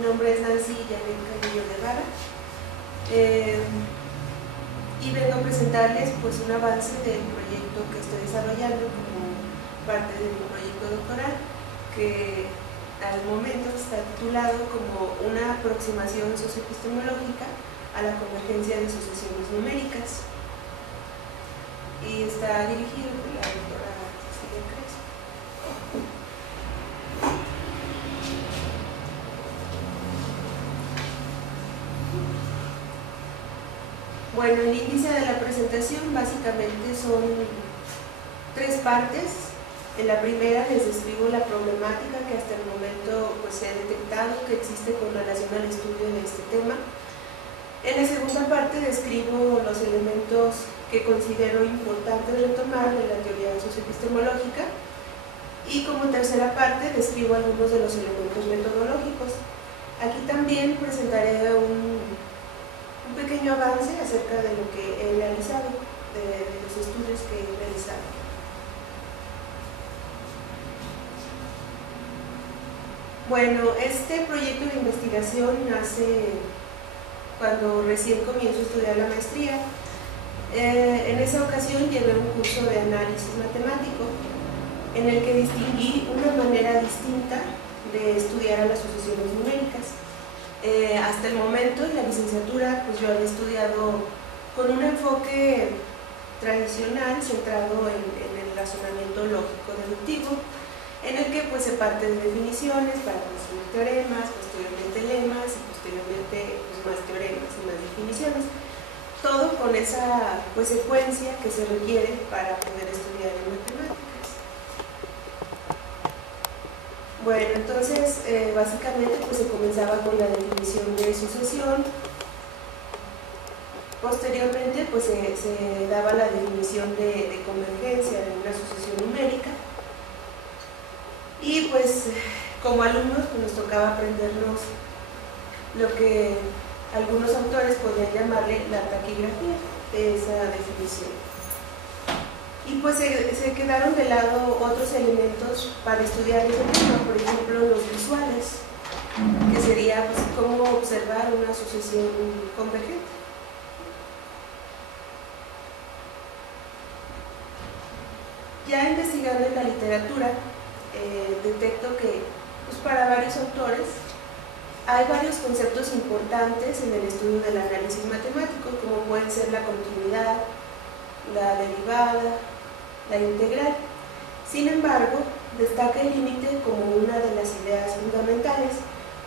Mi nombre es Nancy Janet Carrillo Guevara y vengo a presentarles pues un avance del proyecto que estoy desarrollando como parte de mi proyecto doctoral, que al momento está titulado como una aproximación socioepistemológica a la convergencia de sucesiones numéricas, y está dirigido por la doctora Cecilia Crespo. Bueno, el índice de la presentación básicamente son tres partes. En la primera les describo la problemática que hasta el momento pues, se ha detectado que existe con relación al estudio de este tema. En la segunda parte describo los elementos que considero importantes retomar de la teoría socioepistemológica, y como tercera parte describo algunos de los elementos metodológicos. Aquí también presentaré un pequeño avance acerca de lo que he realizado, de los estudios que he realizado. Bueno, este proyecto de investigación nace cuando recién comienzo a estudiar la maestría. En esa ocasión llevé un curso de análisis matemático en el que distinguí una manera distinta de estudiar a las sucesiones numéricas. Hasta el momento en la licenciatura pues yo había estudiado con un enfoque tradicional centrado en el razonamiento lógico-deductivo, en el que pues se parte de definiciones para construir teoremas, posteriormente lemas y posteriormente pues, más teoremas y más definiciones, todo con esa pues, secuencia que se requiere para poder estudiar en matemáticas. Bueno, entonces básicamente pues, se comenzaba con la definición de sucesión. Posteriormente pues, se daba la definición de convergencia de una sucesión numérica, y pues como alumnos pues, nos tocaba aprendernos lo que algunos autores podrían llamarle la taquigrafía de esa definición. Y pues se quedaron de lado otros elementos para estudiar ese tema, por ejemplo los visuales, que sería pues, cómo observar una sucesión convergente. Ya investigando en la literatura, detecto que pues, para varios autores hay varios conceptos importantes en el estudio del análisis matemático, como pueden ser la continuidad, la derivada, la integral. Sin embargo, destaca el límite como una de las ideas fundamentales,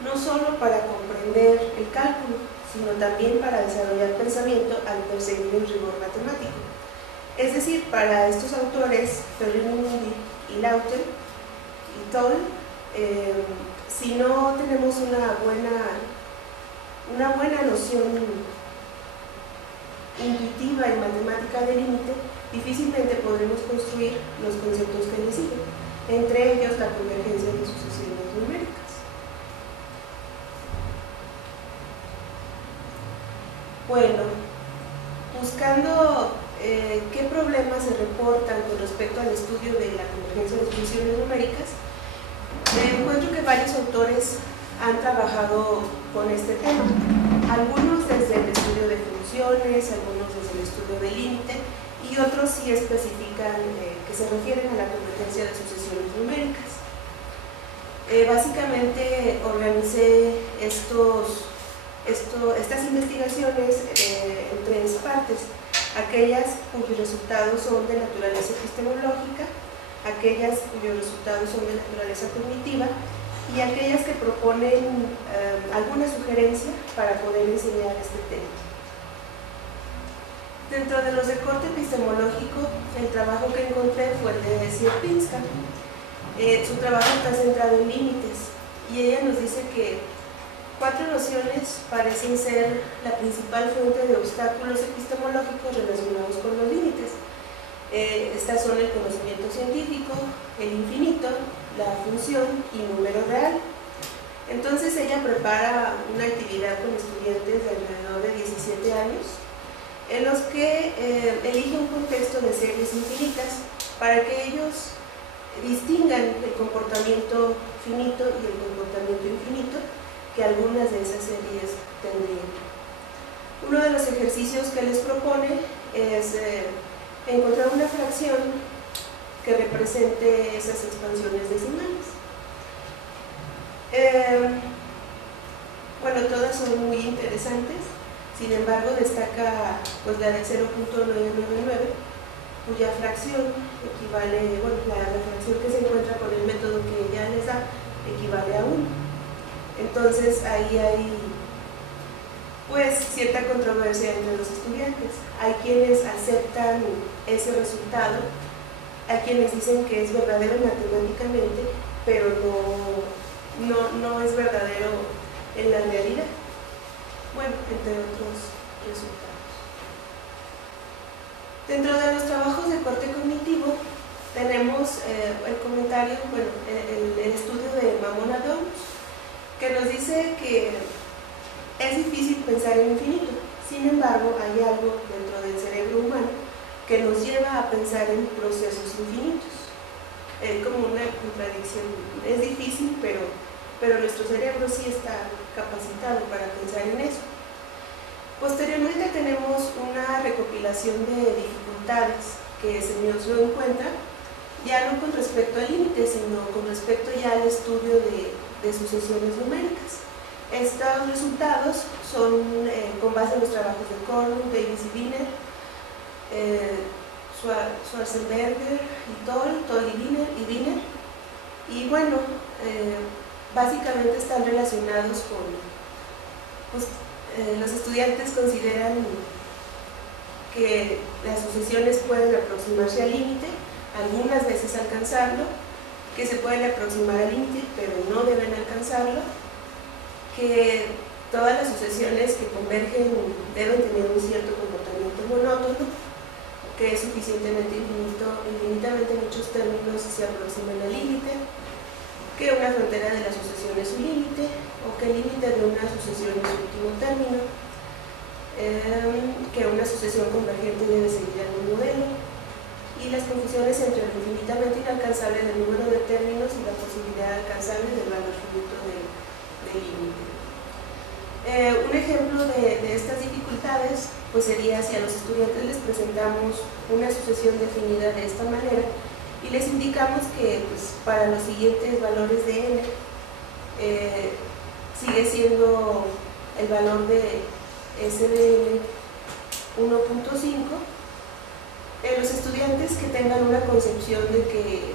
no solo para comprender el cálculo, sino también para desarrollar pensamiento al perseguir el rigor matemático. Es decir, para estos autores, Fermi y Lauter y Toll, si no tenemos una buena noción intuitiva y matemática del límite, difícilmente podremos construir los conceptos que le siguen, entre ellos la convergencia de sucesiones numéricas. Bueno, buscando qué problemas se reportan con respecto al estudio de la convergencia de sucesiones numéricas, encuentro que varios autores han trabajado con este tema, algunos desde el estudio de funciones, algunos desde el estudio del límite, y otros sí especifican que se refieren a la convergencia de sucesiones numéricas. Básicamente organicé estas investigaciones en tres partes: aquellas cuyos resultados son de naturaleza epistemológica, aquellas cuyos resultados son de naturaleza cognitiva, y aquellas que proponen alguna sugerencia para poder enseñar este tema. Dentro de los de corte epistemológico, el trabajo que encontré fue el de Sierpinska. Su trabajo está centrado en límites, y ella nos dice que cuatro nociones parecen ser la principal fuente de obstáculos epistemológicos relacionados con los límites. Estas son el conocimiento científico, el infinito, la función y número real. Entonces ella prepara una actividad con estudiantes de alrededor de 17 años, en los que elige un contexto de series infinitas para que ellos distingan el comportamiento finito y el comportamiento infinito, que algunas de esas series tendrían. Uno de los ejercicios que les propone es encontrar una fracción que represente esas expansiones decimales. Bueno, todas son muy interesantes, sin embargo destaca pues, la del 0.999, cuya fracción equivale, bueno, la fracción que se encuentra con el método que ya les da equivale a 1. Entonces ahí hay pues cierta controversia entre los estudiantes. Hay quienes aceptan ese resultado, hay quienes dicen que es verdadero matemáticamente, pero no es verdadero en la realidad. Bueno, entre otros resultados. Dentro de los trabajos de corte cognitivo tenemos el comentario, bueno, el estudio de Mamona-Downs, que nos dice que es difícil pensar en infinito. Sin embargo, hay algo dentro del cerebro humano que nos lleva a pensar en procesos infinitos. Es como una contradicción. Es difícil, pero nuestro cerebro sí está capacitado para pensar en eso. Posteriormente tenemos una recopilación de dificultades que Seños lo encuentra, ya no con respecto al límite, sino con respecto ya al estudio de sucesiones numéricas. Estos resultados son con base en los trabajos de Cornell, Davis y Wiener, Schwarzenberger y Toll y Wiener, y bueno, básicamente están relacionados con, pues, los estudiantes consideran que las sucesiones pueden aproximarse al límite, algunas veces alcanzarlo, que se pueden aproximar al límite pero no deben alcanzarlo, que todas las sucesiones que convergen deben tener un cierto comportamiento monótono, que es suficientemente infinitamente muchos términos se aproximan al límite, que una frontera de la sucesión es su límite, o que el límite de una sucesión es su último término, que una sucesión convergente debe seguir algún modelo, y las confusiones entre lo infinitamente inalcanzable del número de términos y la posibilidad alcanzable del valor finito del límite. Un ejemplo de estas dificultades pues sería si a los estudiantes les presentamos una sucesión definida de esta manera y les indicamos que pues, para los siguientes valores de n sigue siendo el valor de S de n 1.5. Los estudiantes que tengan una concepción de que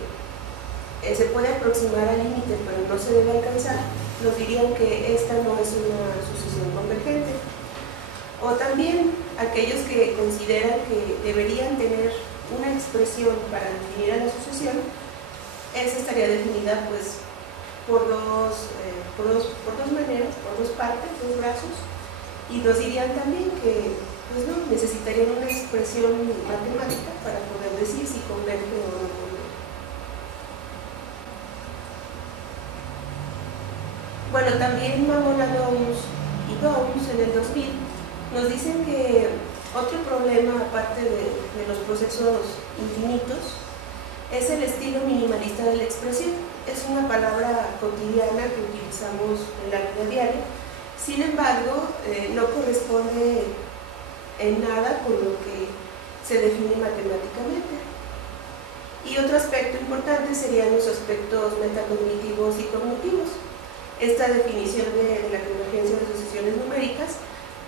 se puede aproximar al límite pero no se debe alcanzar, nos dirían que esta no es una sucesión convergente. O también aquellos que consideran que deberían tener una expresión para definir a la sucesión, esa estaría definida pues por dos maneras, por dos partes, dos brazos, y nos dirían también que pues no, necesitarían una expresión matemática para poder decir si converge o no converge. Bueno, también Mamona-Downs y Downs en el 2000 nos dicen que otro problema, aparte de los procesos infinitos, es el estilo minimalista de la expresión. Es una palabra cotidiana que utilizamos en la vida diaria, sin embargo, no corresponde en nada con lo que se define matemáticamente. Y otro aspecto importante serían los aspectos metacognitivos y cognitivos. Esta definición de la convergencia de sucesiones numéricas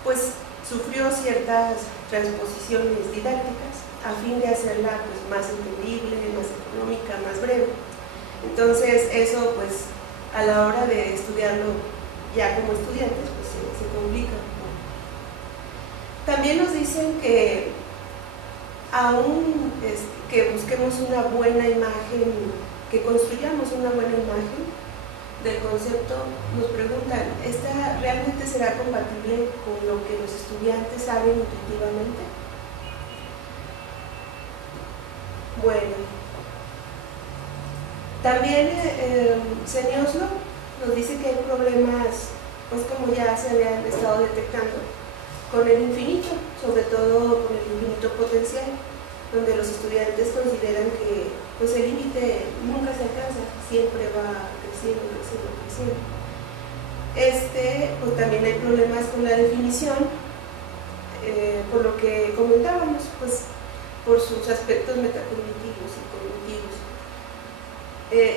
pues sufrió ciertas transposiciones didácticas a fin de hacerla pues, más entendible, más económica, más breve. Entonces eso pues a la hora de estudiarlo ya como estudiantes pues se complica. También nos dicen que aún que busquemos una buena imagen, que construyamos una buena imagen del concepto, nos preguntan, ¿esta realmente será compatible con lo que los estudiantes saben intuitivamente? Bueno, también Senioslo nos dice que hay problemas, pues como ya se habían estado detectando, con el infinito, sobre todo con el infinito potencial, donde los estudiantes consideran que pues, el límite nunca se alcanza, siempre va creciendo. Pues también hay problemas con la definición, por lo que comentábamos, pues por sus aspectos metacognitivos y cognitivos.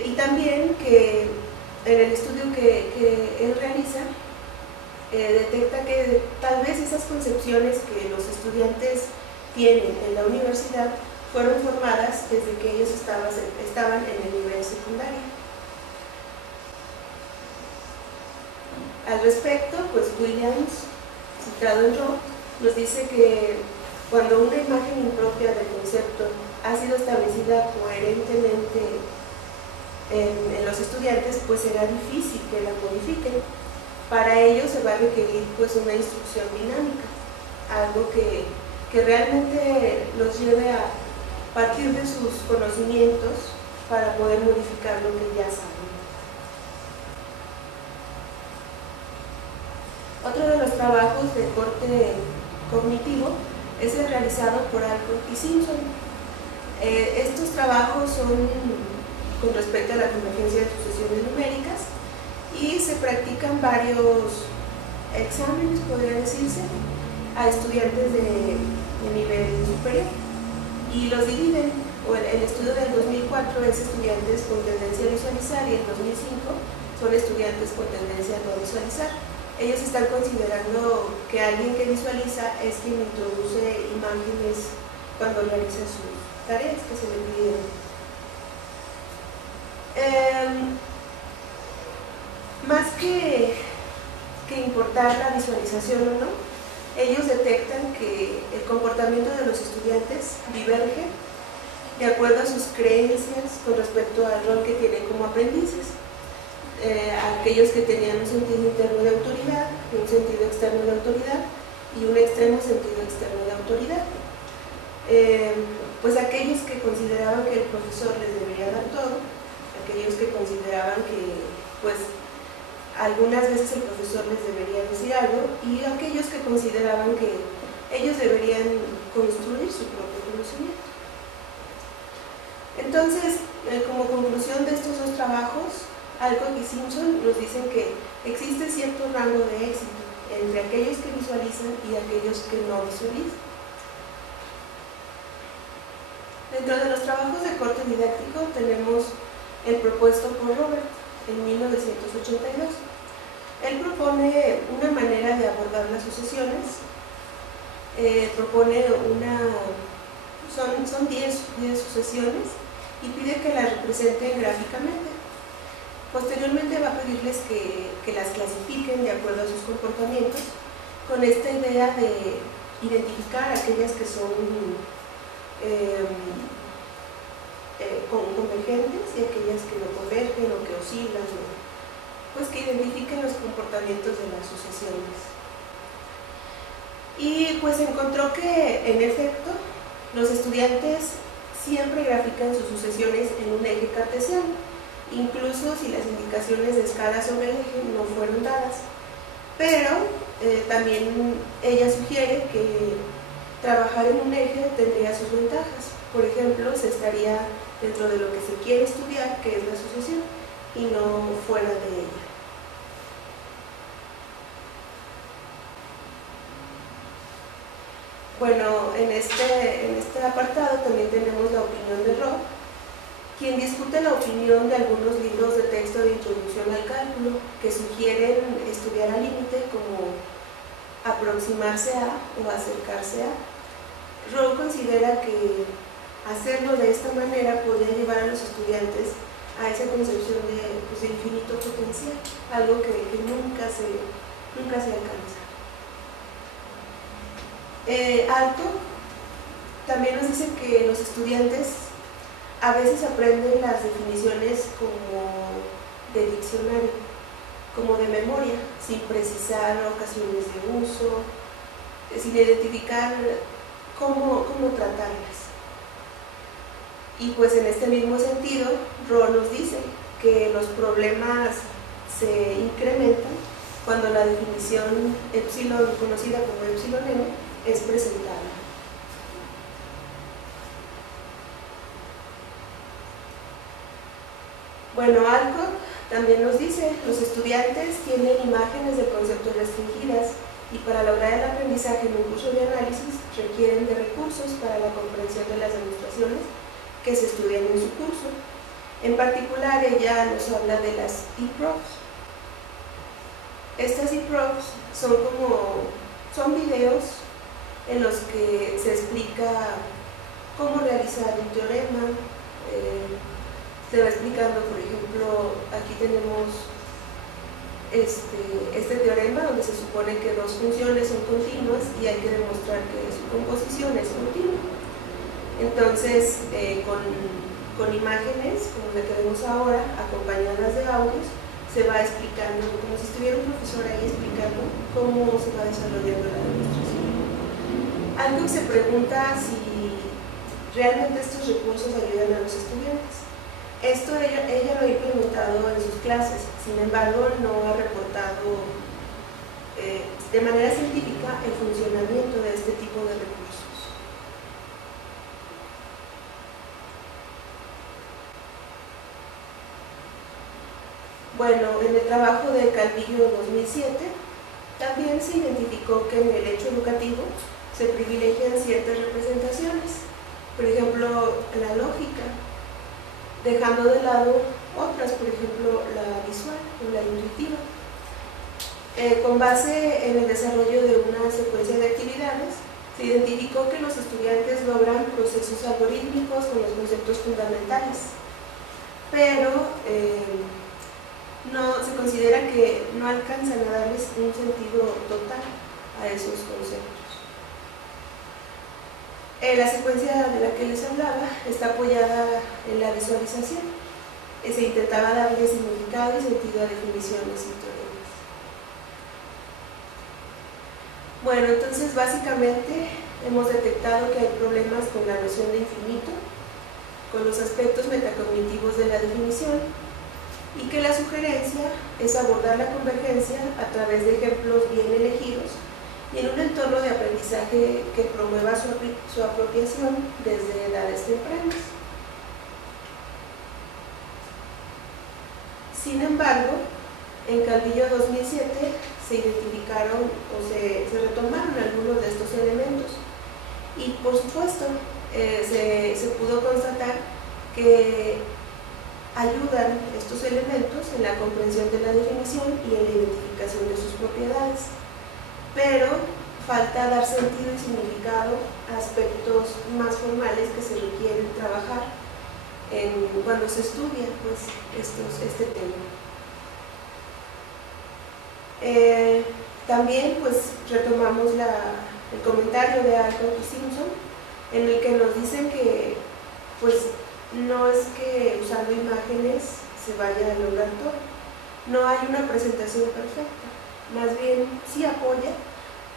Y también que en el estudio que él realiza, detecta que tal vez esas concepciones que los estudiantes tienen en la universidad fueron formadas desde que ellos estaban en el nivel secundario. Al respecto, pues Williams, citado en Rowe, nos dice que cuando una imagen impropia del concepto ha sido establecida coherentemente en los estudiantes, pues será difícil que la modifiquen. Para ello se va a requerir pues una instrucción dinámica, algo que realmente los lleve a partir de sus conocimientos para poder modificar lo que ya saben. Otro de los trabajos de corte cognitivo es el realizado por Alcott y Simpson. Estos trabajos son con respecto a la convergencia de sucesiones numéricas y se practican varios exámenes, podría decirse, a estudiantes de nivel superior y los dividen. El estudio del 2004 es estudiantes con tendencia a visualizar y el 2005 son estudiantes con tendencia a no visualizar. Ellos están considerando que alguien que visualiza es quien introduce imágenes cuando realiza sus tareas que se le pidieron. Más que importar la visualización o no, ellos detectan que el comportamiento de los estudiantes diverge de acuerdo a sus creencias con respecto al rol que tienen como aprendices. Aquellos que tenían un sentido interno de autoridad, un sentido externo de autoridad y un extremo sentido externo de autoridad. Pues aquellos que consideraban que el profesor les debería dar todo, aquellos que consideraban que pues algunas veces el profesor les debería decir algo y aquellos que consideraban que ellos deberían construir su propio conocimiento. Entonces, como conclusión de estos dos trabajos, Alcott y Simpson nos dicen que existe cierto rango de éxito entre aquellos que visualizan y aquellos que no visualizan. Dentro de los trabajos de corte didáctico tenemos el propuesto por Robert en 1982. Él propone una manera de abordar las sucesiones, son 10 sucesiones y pide que las representen gráficamente. Posteriormente va a pedirles que las clasifiquen de acuerdo a sus comportamientos, con esta idea de identificar aquellas que son convergentes y aquellas que no convergen o que oscilan, pues que identifiquen los comportamientos de las sucesiones. Y pues encontró que en efecto los estudiantes siempre grafican sus sucesiones en un eje cartesiano, incluso si las indicaciones de escala sobre el eje no fueron dadas. Pero también ella sugiere que trabajar en un eje tendría sus ventajas. Por ejemplo, se estaría dentro de lo que se quiere estudiar, que es la sucesión, y no fuera de ella. Bueno, en este apartado también tenemos la opinión de Rowe, quien discute la opinión de algunos libros de texto de introducción al cálculo que sugieren estudiar al límite como aproximarse a o acercarse a. Rowe considera que hacerlo de esta manera podría llevar a los estudiantes a esa concepción de infinito potencial, algo que nunca se alcanza. Alcott también nos dice que los estudiantes a veces aprenden las definiciones como de diccionario, como de memoria, sin precisar ocasiones de uso, sin identificar cómo tratarlas. Y pues en este mismo sentido, Rowe nos dice que los problemas se incrementan cuando la definición epsilon, conocida como epsilon n, es presentada. Bueno, Alcott También nos dice, los estudiantes tienen imágenes de conceptos restringidas y para lograr el aprendizaje en un curso de análisis requieren de recursos para la comprensión de las demostraciones que se estudian en su curso. En particular, ella nos habla de las eProfs. Estas eProfs son videos en los que se explica cómo realizar un teorema. Se va explicando, por ejemplo, aquí tenemos este teorema donde se supone que dos funciones son continuas y hay que demostrar que su composición es continua. Entonces, con imágenes, como la que vemos ahora, acompañadas de audios, se va explicando, como si estuviera un profesor ahí explicando cómo se va desarrollando la demostración. Algo que se pregunta si realmente estos recursos ayudan a los estudiantes. Esto ella lo ha implementado en sus clases, sin embargo no ha reportado de manera científica el funcionamiento de este tipo de recursos. Bueno, en el trabajo de Calvillo 2007 también se identificó que en el hecho educativo se privilegian ciertas representaciones, por ejemplo la lógica, dejando de lado otras, por ejemplo la visual o la intuitiva. Con base en el desarrollo de una secuencia de actividades, se identificó que los estudiantes logran procesos algorítmicos con los conceptos fundamentales, pero no, se considera que no alcanzan a darles un sentido total a esos conceptos. La secuencia de la que les hablaba está apoyada en la visualización. Se intentaba darle significado y sentido a definiciones y teoremas. Bueno, entonces básicamente hemos detectado que hay problemas con la noción de infinito, con los aspectos metacognitivos de la definición, y que la sugerencia es abordar la convergencia a través de ejemplos bien elegidos y en un entorno de aprendizaje que promueva su apropiación desde edades tempranas. Sin embargo, en Calvillo 2007 se identificaron o se retomaron algunos de estos elementos y por supuesto se pudo constatar que ayudan estos elementos en la comprensión de la definición y en la identificación de sus propiedades, pero falta dar sentido y significado a aspectos más formales que se requieren trabajar cuando se estudia pues, este tema. También pues, retomamos el comentario de Alcott y Simpson, en el que nos dicen que pues, no es que usando imágenes se vaya a lograr todo, no hay una presentación perfecta, más bien sí apoya,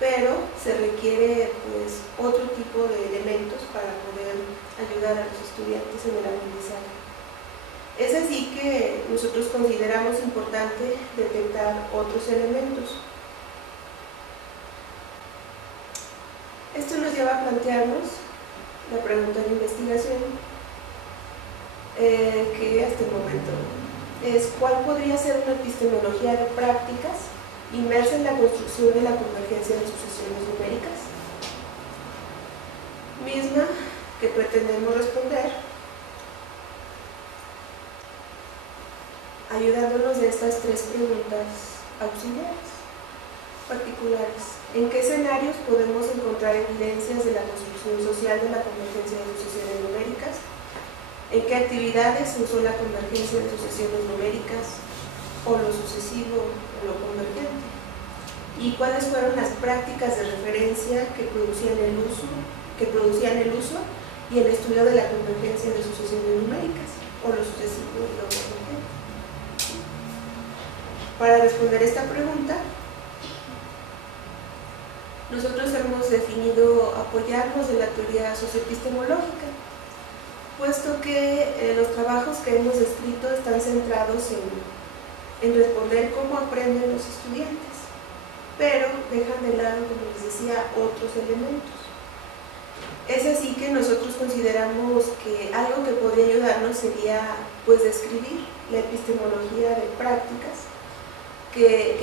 pero se requiere pues, otro tipo de elementos para poder ayudar a los estudiantes en el aprendizaje. Es así que nosotros consideramos importante detectar otros elementos. Esto nos lleva a plantearnos la pregunta de investigación que hasta el momento es ¿cuál podría ser una epistemología de prácticas inmersa en la construcción de la convergencia de sucesiones numéricas? Misma que pretendemos responder ayudándonos de estas tres preguntas auxiliares particulares. ¿En qué escenarios podemos encontrar evidencias de la construcción social de la convergencia de sucesiones numéricas? ¿En qué actividades se usó la convergencia de sucesiones numéricas o lo sucesivo o lo convergente? ¿Y cuáles fueron las prácticas de referencia que producían el uso y el estudio de la convergencia de sucesiones numéricas o lo sucesivo y lo convergente? Para responder esta pregunta, nosotros hemos definido apoyarnos de la teoría socioepistemológica, puesto que los trabajos que hemos descrito están centrados en responder cómo aprenden los estudiantes, pero dejan de lado, como les decía, otros elementos. Es así que nosotros consideramos que algo que podría ayudarnos sería pues describir la epistemología de prácticas que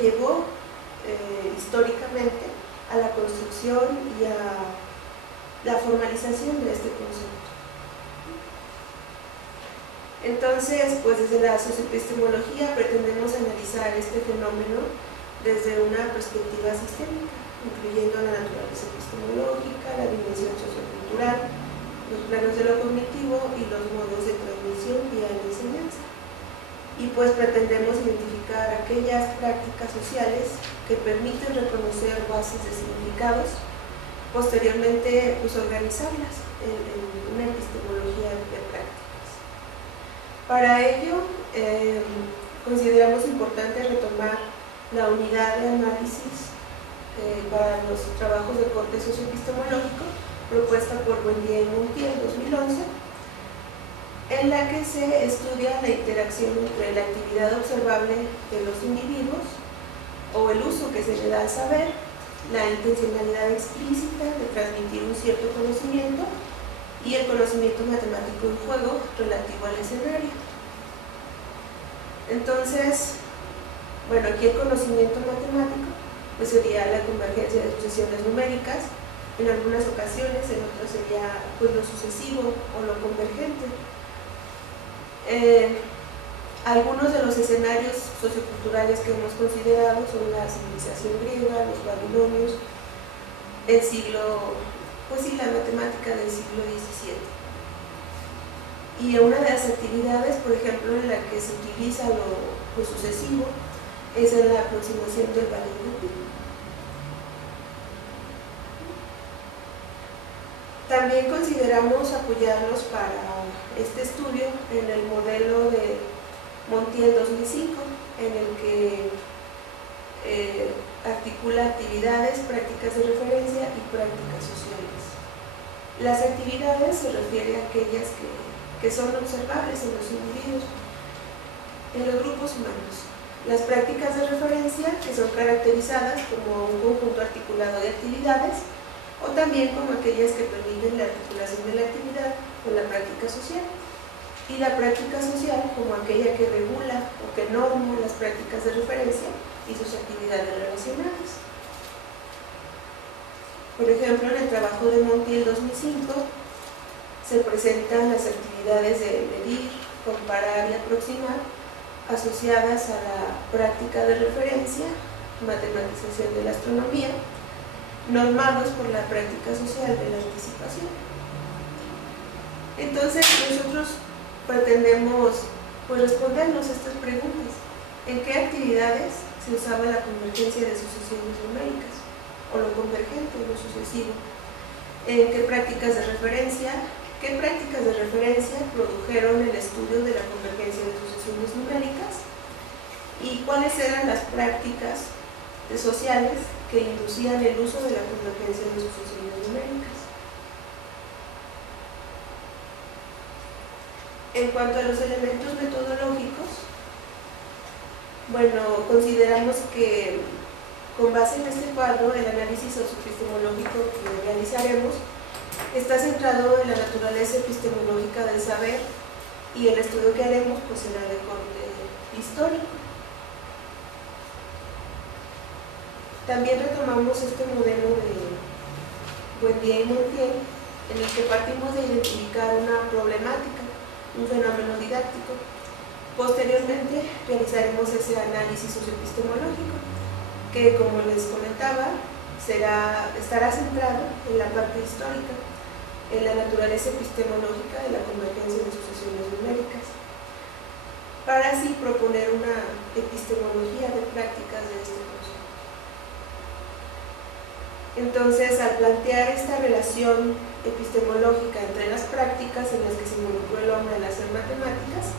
llevó históricamente a la construcción y a la formalización de este concepto. Entonces, pues desde la socioepistemología pretendemos analizar este fenómeno desde una perspectiva sistémica, incluyendo la naturaleza epistemológica, la dimensión sociocultural, los planos de lo cognitivo y los modos de transmisión vía la enseñanza. Y pues pretendemos identificar aquellas prácticas sociales que permiten reconocer bases de significados, posteriormente pues organizarlas en una epistemología de prácticas. Para ello, consideramos importante retomar la unidad de análisis para los trabajos de corte socioepistemológico propuesta por Buendía y Montiel en 2011, en la que se estudia la interacción entre la actividad observable de los individuos o el uso que se le da al saber, la intencionalidad explícita de transmitir un cierto conocimiento y el conocimiento matemático en juego relativo al escenario. Entonces, bueno, aquí el conocimiento matemático pues sería la convergencia de sucesiones numéricas, en algunas ocasiones, en otras sería pues lo sucesivo o lo convergente. Algunos de los escenarios socioculturales que hemos considerado son la civilización griega, los babilonios, el siglo, pues sí, la matemática del siglo XVII. Y una de las actividades, por ejemplo, en la que se utiliza lo sucesivo es en la aproximación del valor. También consideramos apoyarnos para este estudio en el modelo de Montiel 2005, en el que articula actividades, prácticas de referencia y prácticas sociales. Las actividades se refieren a aquellas que son observables en los individuos, en los grupos humanos. Las prácticas de referencia, que son caracterizadas como un conjunto articulado de actividades, o también como aquellas que permiten la articulación de la actividad con la práctica social, y la práctica social como aquella que regula o que norma las prácticas de referencia y sus actividades relacionadas. Por ejemplo, en el trabajo de Montiel 2005 se presentan las actividades de medir, comparar y aproximar asociadas a la práctica de referencia, matematización de la astronomía, normados por la práctica social de la anticipación. Entonces nosotros pretendemos pues respondernos a estas preguntas. ¿En qué actividades se usaba la convergencia de sucesiones numéricas o lo convergente o lo sucesivo? ¿En qué prácticas de referencia produjeron el estudio de la convergencia de sucesiones numéricas? ¿Y cuáles eran las prácticas sociales que inducían el uso de la convergencia de sucesiones numéricas? En cuanto a los elementos metodológicos, bueno, consideramos que con base en este cuadro, el análisis socioepistemológico que realizaremos está centrado en la naturaleza epistemológica del saber y el estudio que haremos pues será de corte histórico. También retomamos este modelo de Buendía y Montiel, en el que partimos de identificar una problemática, un fenómeno didáctico. Posteriormente realizaremos ese análisis socioepistemológico, que como les comentaba, estará centrado en la parte histórica, en la naturaleza epistemológica de la convergencia de sucesiones numéricas, para así proponer una epistemología de prácticas de este concepto. Entonces, al plantear esta relación epistemológica entre las prácticas en las que se involucró el hombre al hacer matemáticas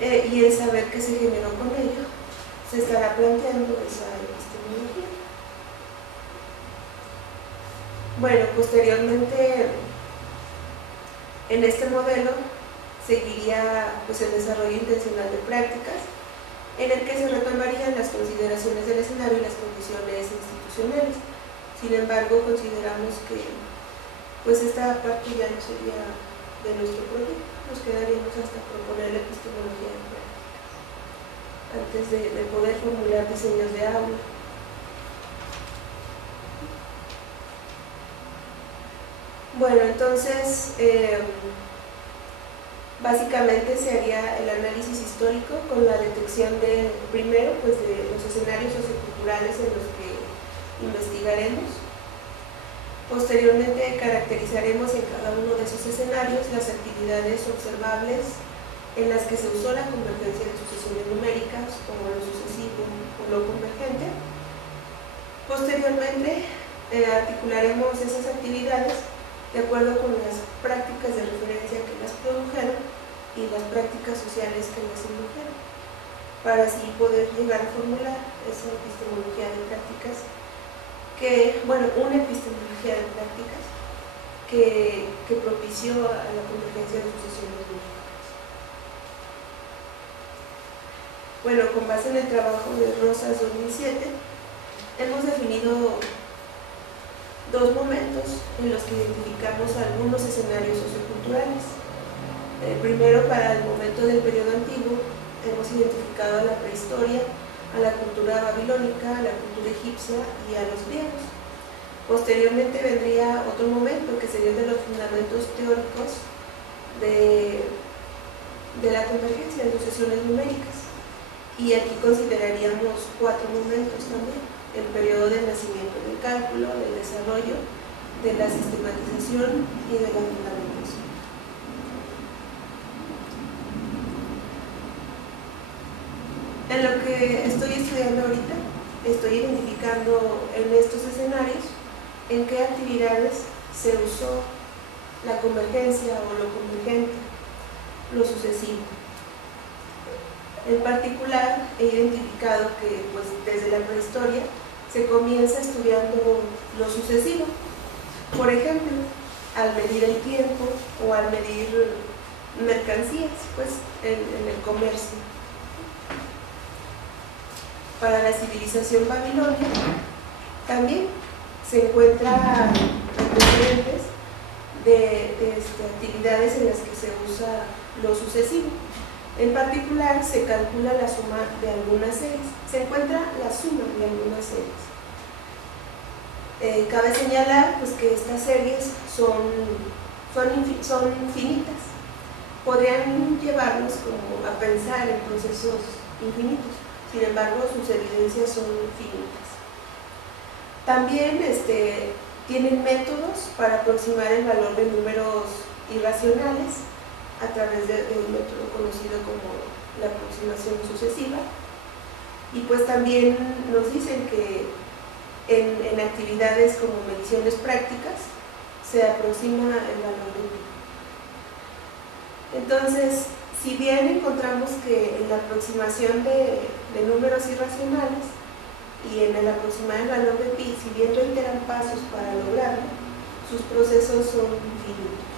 y el saber que se generó con ello, se estará planteando esa epistemología. Bueno, posteriormente en este modelo seguiría pues, el desarrollo intencional de prácticas, en el que se retomarían las consideraciones del escenario y las condiciones institucionales, Sin embargo, consideramos que pues esta parte ya no sería de nuestro proyecto, nos quedaríamos hasta proponer la epistemología de práctica antes de poder formular diseños de aula. Bueno, entonces básicamente se haría el análisis histórico con la detección de, primero, pues de los escenarios socioculturales en los que investigaremos. Posteriormente caracterizaremos en cada uno de esos escenarios las actividades observables en las que se usó la convergencia de sucesiones numéricas, como lo sucesivo o lo convergente. Posteriormente articularemos esas actividades de acuerdo con las prácticas de referencia que las produjeron y las prácticas sociales que las indujeron, para así poder llegar a formular esa epistemología de prácticas una epistemología de prácticas que propició a la convergencia de sucesiones numéricas. Bueno, con base en el trabajo de Rosas 2007, hemos definido dos momentos en los que identificamos algunos escenarios socioculturales. Primero, para el momento del periodo antiguo, hemos identificado a la prehistoria, a la cultura babilónica, a la cultura egipcia y a los griegos. Posteriormente vendría otro momento que sería de los fundamentos teóricos de la convergencia de sucesiones numéricas. Y aquí consideraríamos cuatro momentos también: el periodo del nacimiento del cálculo, del desarrollo, de la sistematización y de la fundamentación. En lo que estoy estudiando ahorita, estoy identificando en estos escenarios en qué actividades se usó la convergencia o lo convergente, lo sucesivo. En particular, he identificado que pues, desde la prehistoria se comienza estudiando lo sucesivo. Por ejemplo, al medir el tiempo o al medir mercancías, pues en el comercio. Para la civilización babilonia también se encuentran antecedentes de actividades en las que se usa lo sucesivo. En particular, se calcula la suma de algunas series. Se encuentra la suma de algunas series. Cabe señalar pues, que estas series son finitas. Podrían llevarnos como a pensar en procesos infinitos. Sin embargo, sus evidencias son finitas. También tienen métodos para aproximar el valor de números irracionales a través de un método conocido como la aproximación sucesiva. Y pues también nos dicen que en actividades como mediciones prácticas se aproxima el valor de pi. Entonces, si bien encontramos que en la aproximación de números irracionales y en el aproximar el valor de pi, si bien reiteran pasos para lograrlo, sus procesos son finitos.